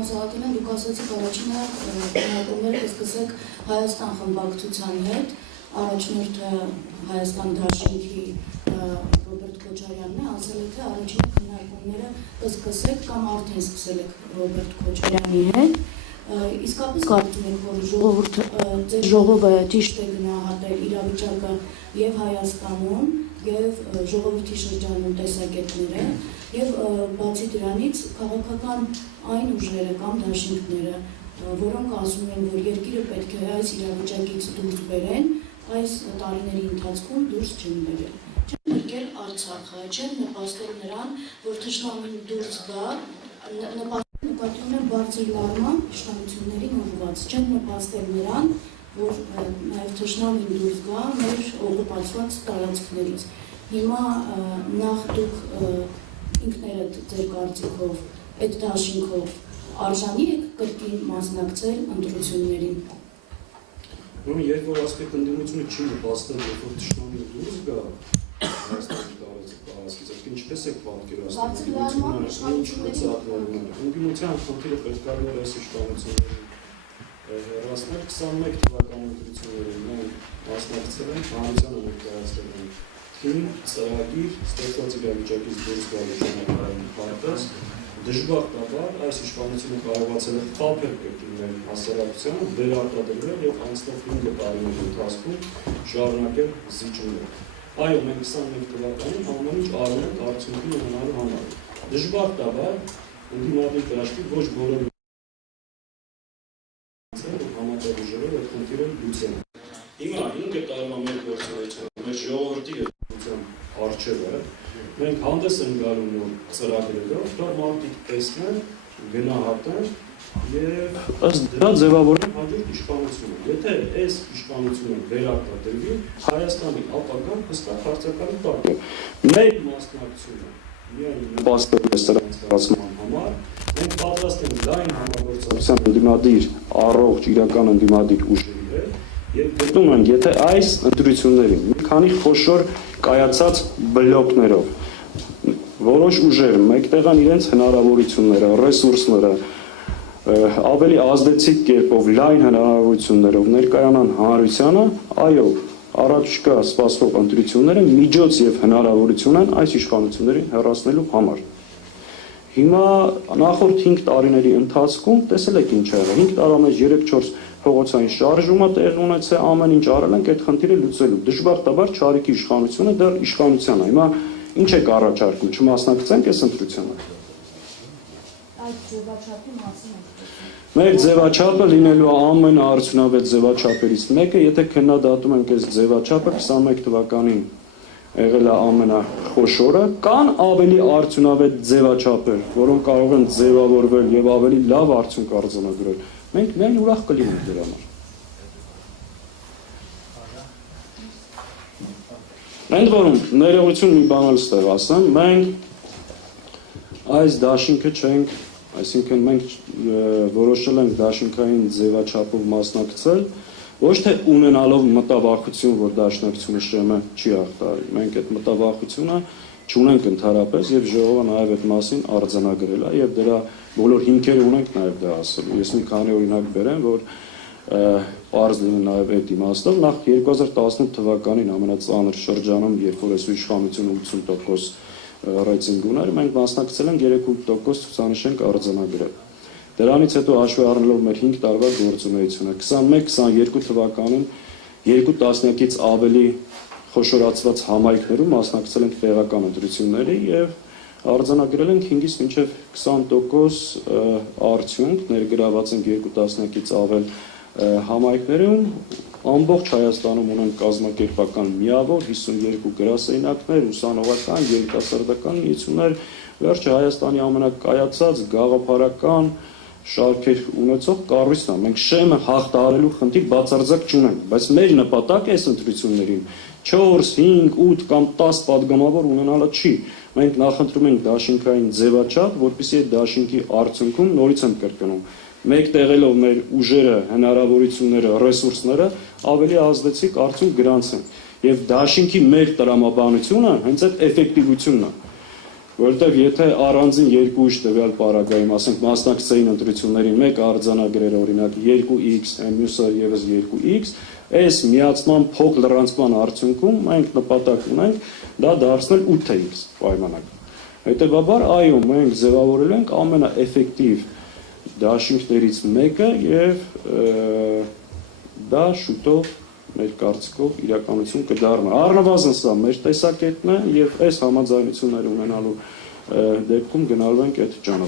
պարոն Սահակյանյան, դուք ասացիք առաջինը քննարկումները կսկսեք Հայաստան խմբակցության հետ, առաջնորդը Հայաստան դաշինքի Ռոբերտ Քոչարյանն է, ասել է, թե առաջինը քննարկումները կսկսեք կամ արդեն սկսել եք Ռոբերտ Քոչարյանի հետ, իսկապես կարծում եք, որ ձեր ժողովը ճիշտ է գնահատել իրավիճակը եւ Հայաստանում, եւ ժողովրդի շրջանում տեսակետները, եւ բացի դրանից քաղաքական այն ուժերը կամ դաշինքները, որոնք ասում են, որ երկիրը պետք է այս իրավիճակից դուրս բերեն, այս տարիների ընթացքում դուրս չեն բերել։ Չեն եկել Արցախը, չեն նպաստել նրան, որ թշնամին դուրս գա, նկատի ունեն բարձր լարման իշխանություններին ուղղված, չեն նպաստել նրան, որ նաև թշնամին դուրս գա մեր օկուպացված տարածքներից։ Հիմա նախ դուք ինքներդ ձեր կարծիքով, այդ դաշինքով արժանի եք կրկին մասնակցել ընտրություններին։ Երբ որ ասկետ ընդդիմությունը չի նպաստել, երբ որ թշնամին դուրս գա Հայաստանի տարածքից, այդ ինչպես եք պատկերացնում ընդդիմության խնդիրը պետք է լիներ այս իշխանություններին հեռացնել 21 թվականի ընտրություններին մենք մասնակցել ենք հանրությանը ներկայացրել ենք թիմ ծրագիր ստեղծված իրավիճակից դուրս գալու ժամանակային պարտեզ դժբախտաբար այս իշխանությունը կարողացել է խաբել կրկին հասարակությանը վերարտադրվել եւ անցնող 5 տարիների ընթացքում շարունակել զիջումները։ Այո, մենք 21 թվականին ամեն ինչ արել ենք արդյունքի ունենալու համար։ Դժբախտաբար ընդդիմադիր դաշտի ոչ բոլոր համատեղուժերով այդ խնդիրը լուծեն։ Հիմա 5 տարվա մեր գործունեությունը, մեր ժողովրդի առջևը, մենք հանդես են գալու նոր ծրագրերով, որ մարդիկ տեսնեն, գնահատեն եւ ըստ դրա ձևավորեն հաջորդ իշխանությունը։ Եթե այս իշխանությունը վերարտադրվի, Հայաստանի ապագան հստակ հարցականի տակ է։ Մեր մասնակցությունը միայն նպաստելու է սրանց ստեղծման համար, մենք պատրաստ ենք լայն համագործակցության ընդդիմադիր առողջ իրական ընդդիմադիր ուժերի հետ եւ գտնում ենք, եթե այս ընտրություններին մի քանի խոշոր կայացած բլոկներով որոշ ուժեր մեկտեղան իրենց հնարավորությունները, ռեսուրսները ավելի ազդեցիկ կերպով լայն հնարավորություններով ներկայանան հանրությանը, այո, առաջկա սպասվող ընտրությունները միջոց եւ հնարավորություն են այս իշխանություններին հեռացնելու համար։ Հիմա նախորդ 5 տարիների ընթացքում տեսել եք ինչ ա եղել, 5 տարվա մեջ 3-4 փողոցային շարժումը տեղի ունեցել, ամեն ինչ արել ենք այդ խնդիրը լուծելու։ Դժբախտաբար Չարիքի իշխանությունը դեռ իշխանության է։ Հիմա ինչ եք առաջարկում, չմասնակցենք այս ընտրությանը։ Այդ ձևաչափի մասին եք խոսում։ Մեր ձևաչափը լինելու ամենաարդյունավետ ձևաչափերից մեկը, եթե քննադատում ենք այս ձևաչափը 21 թվականին եղել է ամենախոշորը, կան ավելի արդյունավետ ձևաչափեր, որոնք կարող են ձևավորվել եւ ավելի լավ արդյունք արձանագրել։ Մենք միայն ուրախ կլինենք դրա համար։ Ընդ որում, ներողություն մի բան ստեղ ասեմ, մենք այս դաշինքը չենք, այսինքն մենք որոշել ենք դաշինքային ձևաչափով մասնակցել, ոչ թե ունենալով մտավախություն, որ դաշնակցությունը ՇՄ չի ախտարի, մենք այդ մտավախությունը չունենք ընդհանրապես եւ ժողովը նաեւ այդ մասին արձանագրել է եւ դրա բոլոր հիմքերը ունենք նաեւ դա ասելու։ Ես մի քանի օրինակ բերեմ, որ պարզ լինի նաեւ այդ իմաստով, նախ 2018 թվականին ամենածանր շրջանում, երբ որ այս իշխանությունը 80% ռեյտինգ ուներ, մենք մասնակցել ենք 3% ցուցանիշ ենք արձանագրել։ Դրանից հետո հաշվի առնելով մեր 5 տարվա գործունեությունը, 21-22 թվականին 2 տասնյակից ավելի խոշորացված համայնքներում մասնակցել ենք տեղական ընտրությունների եւ արձանագրել ենք 5-ից մինչեւ 20% արդյունք, ներգրաված ենք 2 տասնյակից ավել համայնքներում, ամբողջ Հայաստանում ունենք կազմակերպական միավոր 52 գրասենյակներ, ուսանողական, երիտասարդական միություններ, վերջը Հայաստանի ամենակայացած գաղափարական շարքեր ունեցող կառույցն է։ Մենք ՇՄ հաղթահարելու խնդիր բացարձակ չունենք, բայց մեր նպատակը այս ընտրություններին 4, 5, 8 կամ 10 падգամավոր ունենալը չի։ Մենք նախընտրում ենք դաշինքային ձևաչափ, որպեսզի այդ դաշինքի արդյունքում նորից եմ կրկնում, մեկտեղելով մեր ուժերը, հնարավորությունները, ռեսուրսները ավելի ազդեցիկ արդյունք գրանցեն։ Եվ դաշինքի մեր տրամաբանությունը հենց այդ էֆեկտիվությունն է։ Որովհետև եթե առանձին երկու ուրիշ տվյալ պարագայում, ասենք մասնակցային ընտրություններին մեկ արձանագրեր օրինակ 2x, այն մյուսը եւս 2x, այս միացման փոք լրանցման արդյունքում մենք նպատակ ունենք դա դարձնել 8x պայմանակ։ Հետևաբար այո, մենք ձևավորել ենք ամենաէֆեկտիվ դաշինքներից մեկը եւ դա շուտով մեր կարծիքով իրականություն կդառնա։ Առնվազն սա մեր տեսակետն է եւ այս համաձայնությունները ունենալու դեպքում գնալու ենք այդ ճանապարհով։